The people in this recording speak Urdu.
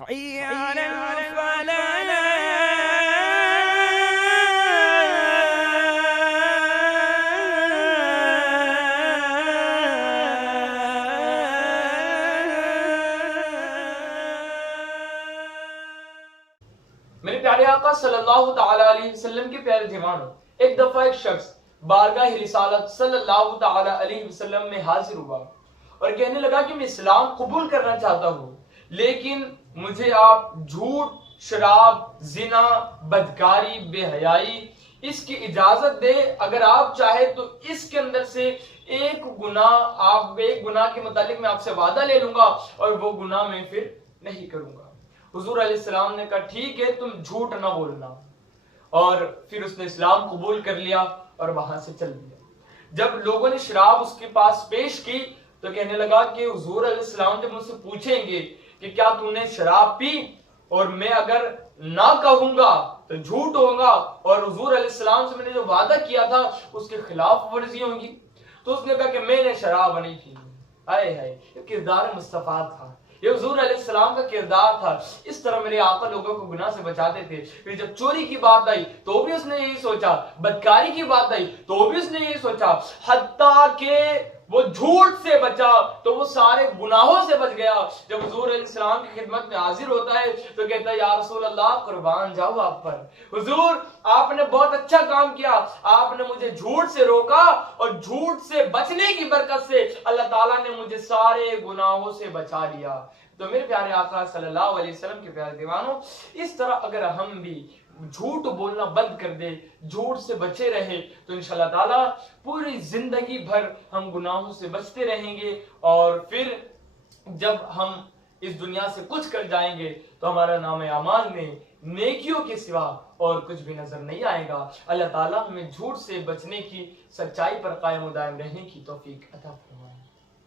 حي على الفلاح. میرے پیارے آقا صلی اللہ تعالی علیہ وسلم کے پیارے دیوانوں، ایک دفعہ ایک شخص بارگاہ رسالت صلی اللہ تعالی علیہ وسلم میں حاضر ہوا اور کہنے لگا کہ میں اسلام قبول کرنا چاہتا ہوں، لیکن مجھے آپ جھوٹ، شراب، زنا، بدکاری، بے حیائی اس کی اجازت دے۔ اگر آپ چاہے تو اس کے اندر سے ایک گناہ کے متعلق میں آپ سے وعدہ لے لوں گا اور وہ گناہ میں پھر نہیں کروں گا۔ حضور علیہ السلام نے کہا ٹھیک ہے، تم جھوٹ نہ بولنا، اور پھر اس نے اسلام قبول کر لیا اور وہاں سے چل دیا۔ جب لوگوں نے شراب اس کے پاس پیش کی تو کہنے لگا کہ حضور علیہ السلام جب مجھ سے پوچھیں گے کہ کیا تم نے شراب پی، اور میں اگر نہ کہوں گا تو جھوٹ ہوگا، اور حضور علیہ السلام سے میں نے جو وعدہ کیا تھا اس کے خلاف ورزی ہوگی۔ تو اس نے کہا کہ میں نے شراب نہیں پی۔ ہائے ہائے، یہ کردار مصطفیٰ تھا، یہ حضور علیہ السلام کا کردار تھا۔ اس طرح میرے آقا لوگوں کو گناہ سے بچاتے تھے۔ پھر جب چوری کی بات آئی تو بھی اس نے یہی سوچا، بدکاری کی بات آئی تو بھی اس نے یہی سوچا، حتیٰ کہ وہ جھوٹ سے بچا تو وہ سارے گناہوں سے بچ گیا۔ جب حضور علیہ السلام کی خدمت میں حاضر ہوتا ہے تو کہتا ہے یا رسول اللہ، قربان جاؤ آپ پر، حضور آپ نے بہت اچھا کام کیا، آپ نے مجھے جھوٹ سے روکا، اور جھوٹ سے بچنے کی برکت سے اللہ تعالیٰ نے مجھے سارے گناہوں سے بچا لیا۔ تو میرے پیارے آقا صلی اللہ علیہ وسلم کے پیارے دیوانوں، اس طرح اگر ہم بھی جھوٹ بولنا بند کر دے، جھوٹ سے بچے رہے، تو انشاءاللہ تعالیٰ پوری زندگی بھر ہم گناہوں سے بچتے رہیں گے، اور پھر جب ہم اس دنیا سے کچھ کر جائیں گے تو ہمارا نام اعمال میں نیکیوں کے سوا اور کچھ بھی نظر نہیں آئے گا۔ اللہ تعالیٰ ہمیں جھوٹ سے بچنے کی، سچائی پر قائم و دائم رہنے کی توفیق عطا فرمائے۔